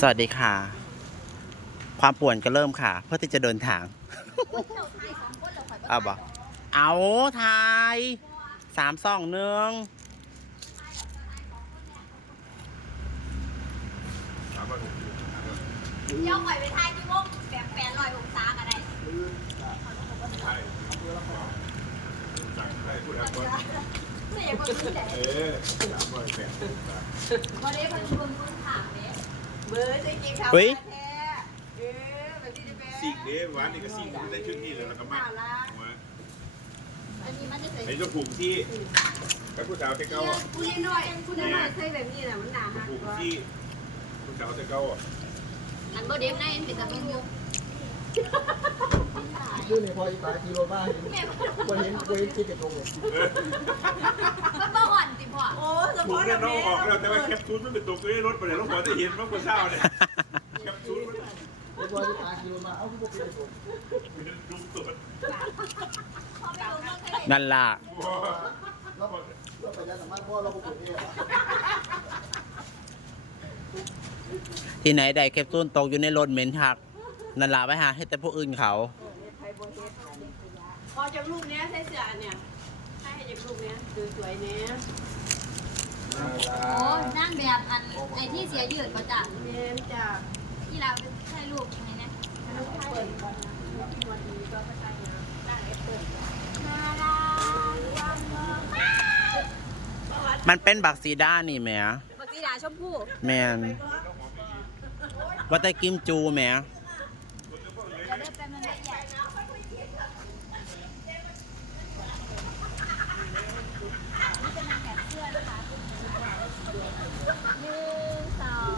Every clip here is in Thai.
สวัสดีค่ะ ความป่วนก็เริ่มค่ะ เพื่อที่จะเดินทาง เอาบอเอาทายสามสองหนึ่งเดี๋ยวปล่อยไปทายที่วงแบบแปดร้อยองศาก็ได้ไม่อยากคนที่ไหนเออสามร้อยแปดสิบบาทวันนี้มันรวมคนถาม เนี่ยเบอร์จะกินข้าวเฮ้ยแท้เออแบบที่จะเป็นซีกเด้หวานนี่ก็ซีกมันได้ชุดนี้เลยแล้วก็มัดหัวอันนี้มันจะใส่ไอ้เจ้าผูกที่ไอ้ผู้สาวแต่เก้าอะผู้น้อยผู้น้อยใส่แบบนี้น่ะมันหนาหักผูกกว่าที่ผู้สาวแต่เก้าอะอันโบเด็กในอันเป็นตะเบงยุก ยื่นในพออีกปลายกิโลบ้าเห็นแม่วันเห็นวันเห็นที่กระทงเลยมันบ่ห่อนติพ่อโอ้สมผูอกงเนี่ยน้องออกแล้วแต่ว่าแคปซูลมันเป็นตัวกในรถไปเลยแล้วหัวจะเห็นมากกว่าเช้าเนี่ยแคปซูลมันในพออีกปลายกิโลมาเอาที่พวกเป็นกระทงเป็นดุมตัวพ่อไม่รู้เรื่องอะไรนั่นล่ะเราเราประหยัดสามารถเพราะเราปลูกเองที่ไหนใดแคปซูลตกอยู่ในรถเหม็นคัก นั่นล่ะไปหาให้แต่ผู้อื่นเขา พอจากลูกเนี้ยใส่เสื้อเนี่ยให้จากลูกเนี้ยสวยๆเนี้ยโอ้นั่งแบบอันไอที่เสียยืดก็จ้ะเน้นจาก ที่เราใช้รูปยังไงนะเปิดก่อนนะที่วันนี้ก็ไม่ใช่นะตั้งเอฟเปิดนาราวันเมืองมันเป็นบักซีด้านี่แหมปกติดาชมพู่แมนว่าแต่กิมจูแหม เดี๋ยวได้เป็นมันละเอียดนี่เป็นแบบเสื้อนะคะหนึ่งสอง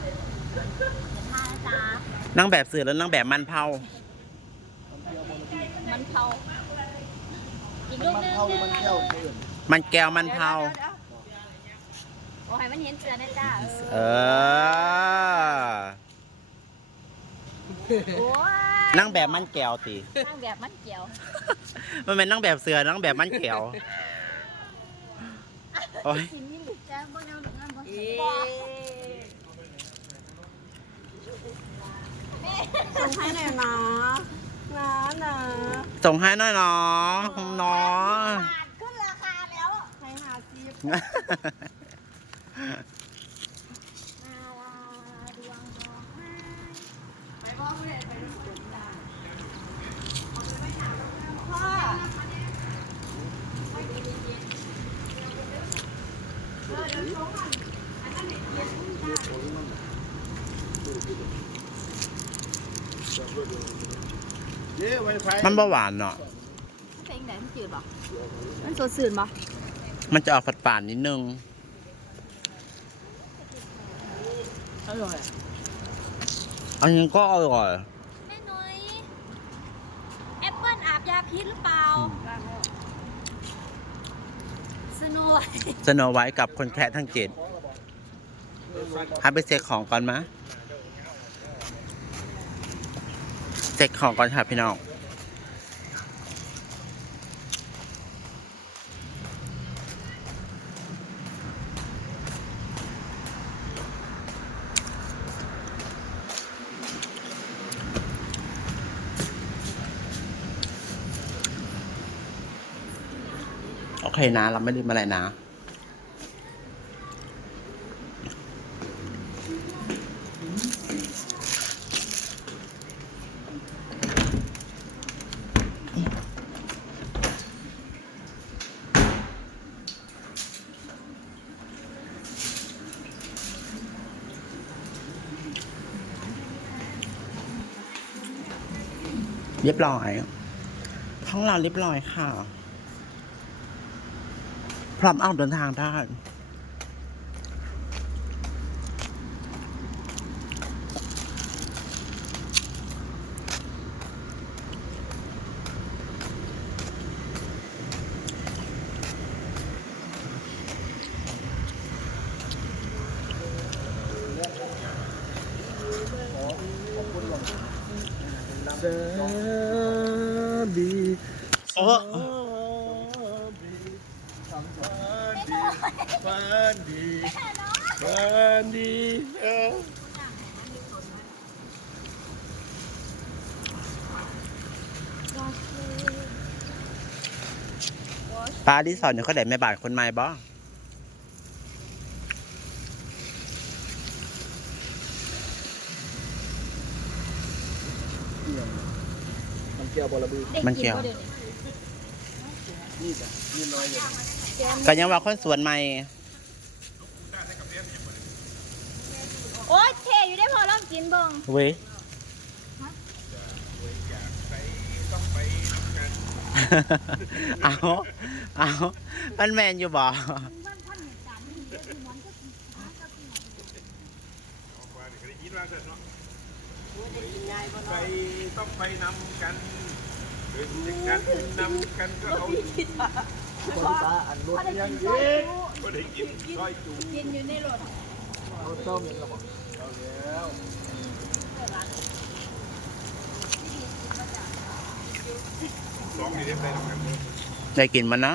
เดี๋ยวท่านะจ๊ะ นั่งแบบเสือแล้วนั่งแบบมันเผา มันเผาอีกลูกมันนึงเข้าหรือมันแก้วเพื่อนมันแก้วมันเผาโอ้ยมันเห็นเสือนะจ้าเออโอ้ยนั่งแบบมันแก้วตินั่งแบบมันเกี่ยวมันเป็นนั่งแบบเสือนั่งแบบมันแก้วโอ้ยกินนี่หรือจ้าบ่เอาหรืองั้นบ่ เอ๊ บ่ ส่งให้หน่อยนะนะนะส่งให้หน่อยเนาะเนาะบาทขึ้นราคาแล้วให้หาซีฟนาราดวงดอกไม้ไปพ่อผู้ใหญ่ไปลูกสวนดาพ่อ เย้ไวไฟ มันเบาหวานเนาะเพลงไหนมันจืดบ่มันสดสื่นบ่มันจะออกฝาดป่านนิดนึง อร่อยอันนี้ก็อร่อย แม่น้อยแอปเปิ้ลอาบยาพิษหรือเปล่าสโนว์ไวท์เสนอไว้กับคนแคระทั้งเจ็ดให้ไปเช็คของก่อนมะ เช็คของก่อนค่ะพี่น้องโอเคนะ เราไม่ลืมอะไรนะ เรียบร้อยห้องเราเรียบร้อยค่ะ พร้อมออกเดินทางได้โอ้ ฝันดีวันดีเออป้าที่สอนอยู่เขาได้แม่บาทคนใหม่บ่มันเกี่ยวบอระบือมันเกี่ยว นี่จ้ะนี่น้อยเลยก็ยังว่าคนสวนใหม่โอ้ยเทอยู่ได้พอลองกินเบิ่งเว้ยเอาเอามันแมนอยู่บ่ไปต้องไปนำกันเป็ นกันนำกันก็เอาคนตาอันรถยังเย็นก็ได้กินซอยจูกินอยู่ในรถเอาเจ้าเมียนระบอกเอาแล้วสองนี่ได้ไปทำกันได้กินมันนะ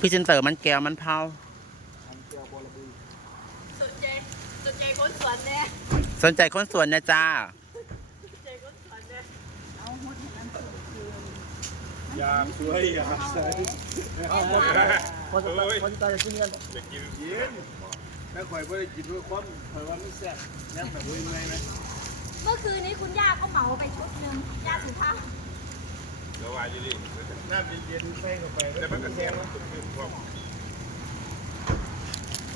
พี่เซนเตอร์มันแก้วมันเผาอันเกี่ยวบอระบือสนใจสนใจคนสวนแน่สนใจคนสวนนะจ้า สนใจคนสวนแน่ อยากสวยอยากใส่เอาคนตาคนตาคนตาจะกินกันจะกินเย็นแม่ข่อยไม่ได้กินด้วยความข่อยว่าไม่แซ่บยังแบบวิ่งไงนะเมื่อคืนนี้คุณย่าก็เหมาไปชุดหนึ่งย่าสุภาพระวายอยู่ดิน้ำเย็นๆใส่เข้าไปแต่มันก็แซ่บมันสุดขึ้นความ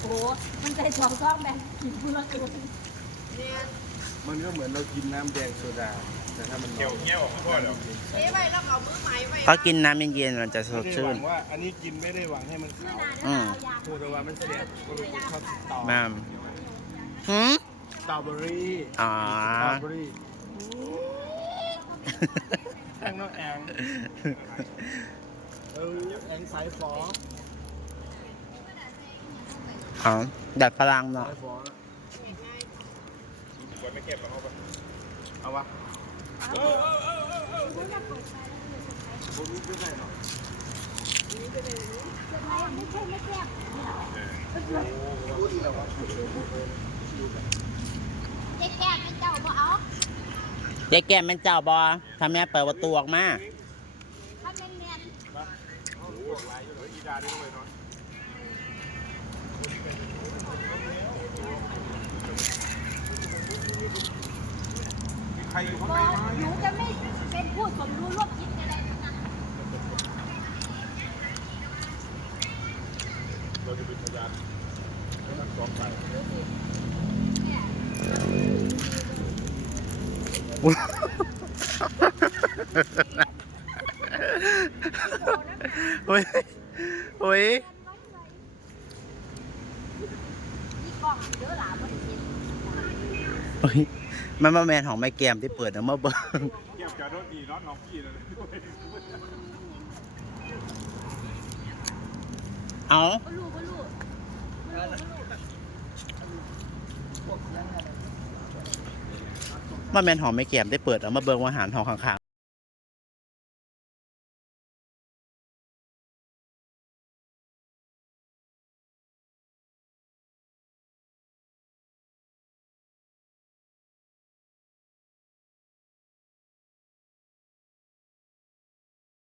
โอ้มันใจสองซองแบบกินคุณละตัวเนี่ยมันก็เหมือนเรากินน้ำแดงโซดา แต่ถ้ามันเกี่ยวเงี้ยวออกพ่อแล้วเอ๊ะไปแล้วเอามือไม้ไว้ก็กินน้ำเย็นๆมันจะสไม่ดได้หชื่วันงว่าอันนี้กินไม่ได้หวังให้มันคือขาวนานอืแล้วมเราอยากพูดแต่ว่ามันแซ่บก็เลยชอบต่อแม่มหืมสตรอเบอรี่อ๋อ สตรอเบอรี่แองน้องแองเออแองสายฟออ๋อดัดพลังเนาะสายฟอคนไม่เก็บแล้วเขาไปเอาวะ เจ๊แก้เป็นเจ้าบ่เอายายแก้มเป็นเจ้าบอทำแม่เปิดประตูออกมา ถ้าเป็นเนียน อีดาด้ด้วยเนาะ รอยู่ข้างในอหม หนูจะไม่เป็นผู้สมรู้ร่วมคิดอะไรทั้งนั้นเราจะเป็นพยานให้ทั้งสองฝ่ายโอ้ยโอ้ยมีกล่องเยอหลาบ่ได้กินโอ้ย มันมาแมนของไม่แกมที่เปิดเอามาเบิ้งเกี่ยวกับรถดีรถน้องพี่เลยเอาบ่รู้บ่รู้มาแมนหอมไม่แกมได้เปิดเอามาเบิ้งว่าอาหารหอข้าง